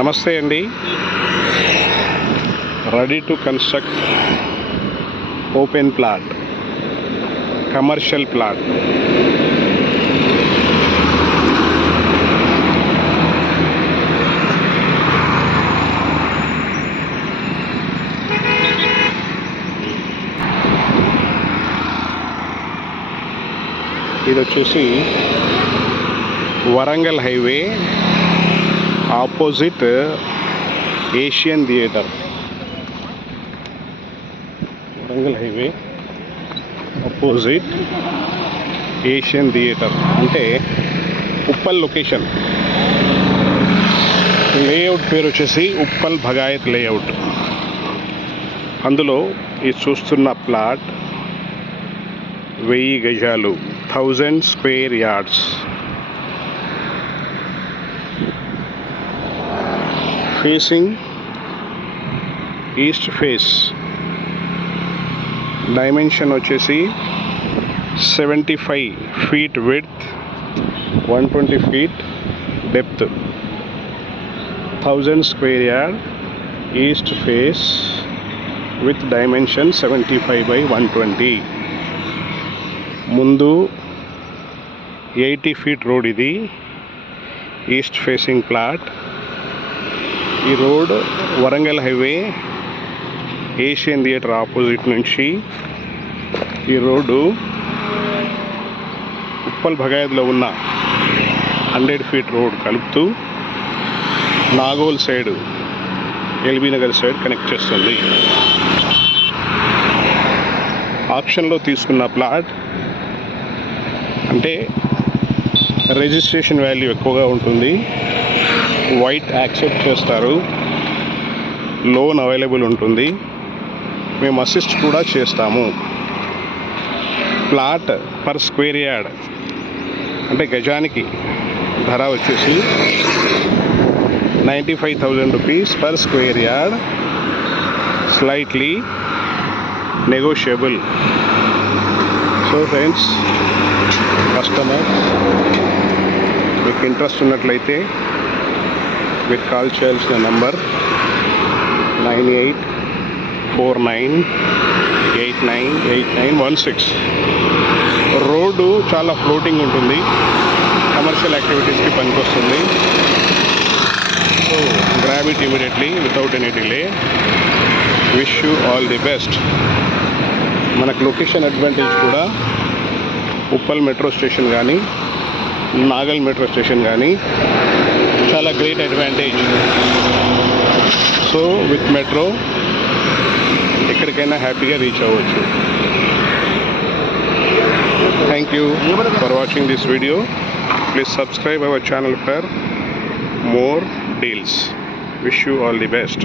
నమస్తే అండి. Ready to construct open plot, commercial plot. ఇది వచ్చేసి Warangal highway opposite Asian theatre. Warangal highway opposite Asian theatre అంటే ఉప్పల్ లొకేషన్. లేఅవుట్ పేరు వచ్చేసి ఉప్పల్ భగాయత్ లేఅవుట్. అందులో ఈ చూస్తున్న ప్లాట్ 1000 గజాలు, 1000 square yards. Facing east face. Dimension వచ్చేసి 75 feet width, 120 feet depth. 1000 square yard, east face with dimension 75 by 120. ముందు 80 feet రోడ్. ఇది ఈస్ట్ ఫేసింగ్ ప్లాట్. ఈ రోడ్ Warangal highway Asian theatre opposite నుంచి ఈ రోడ్డు ఉప్పల్ భగాయత్లో ఉన్న 100 feet రోడ్ కలుపుతూ Nagole side, LB Nagar side connect చేస్తుంది. ఆప్షన్లో తీసుకున్న ప్లాట్ అంటే రిజిస్ట్రేషన్ వాల్యూ ఎక్కువగా ఉంటుంది, వైట్ యాక్సెప్ట్ చేస్తారు, లోన్ అవైలబుల్ ఉంటుంది, మేము అసిస్ట్ కూడా చేస్తాము. ప్లాట్ పర్ స్క్వేర్ యార్డ్ అంటే గజానికి ధర వచ్చేసి 95,000 rupees per square yard, slightly negotiable. So friends, customer మీకు ఇంట్రెస్ట్ ఉన్నట్లయితే మీరు కాల్ చేయాల్సిన నంబర్ 9849898916. రోడ్డు చాలా ఫ్లోటింగ్ ఉంటుంది, కమర్షియల్ యాక్టివిటీస్కి పనికొస్తుంది. So grab it immediately without any delay. Wish you all the best. మనకు లొకేషన్ అడ్వాంటేజ్ కూడా ఉప్పల్ మెట్రో స్టేషన్ కానీ నాగల్ మెట్రో స్టేషన్ కానీ చాలా great advantage. So with metro ఎక్కడికైనా హ్యాపీగా రీచ్ అవ్వచ్చు. Thank you for watching this video. Please subscribe our channel for more deals. Wish you all the best.